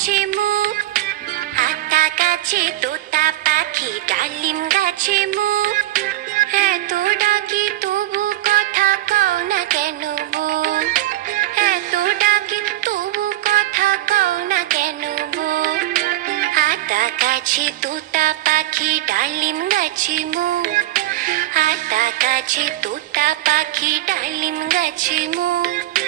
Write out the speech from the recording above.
গাছে মুখ, আতা গাছে তোতা পাখি, ডালিম গাছে মুখ। এত ডাকি তবু কথা কও না কেন বোন, এত ডাকি তবু কথা কও না কেন বোন। আতা গাছে তোতা পাখি, ডালিম গাছে মুখ, আতা গাছে তোতা পাখি, ডালিম গাছে মুখ।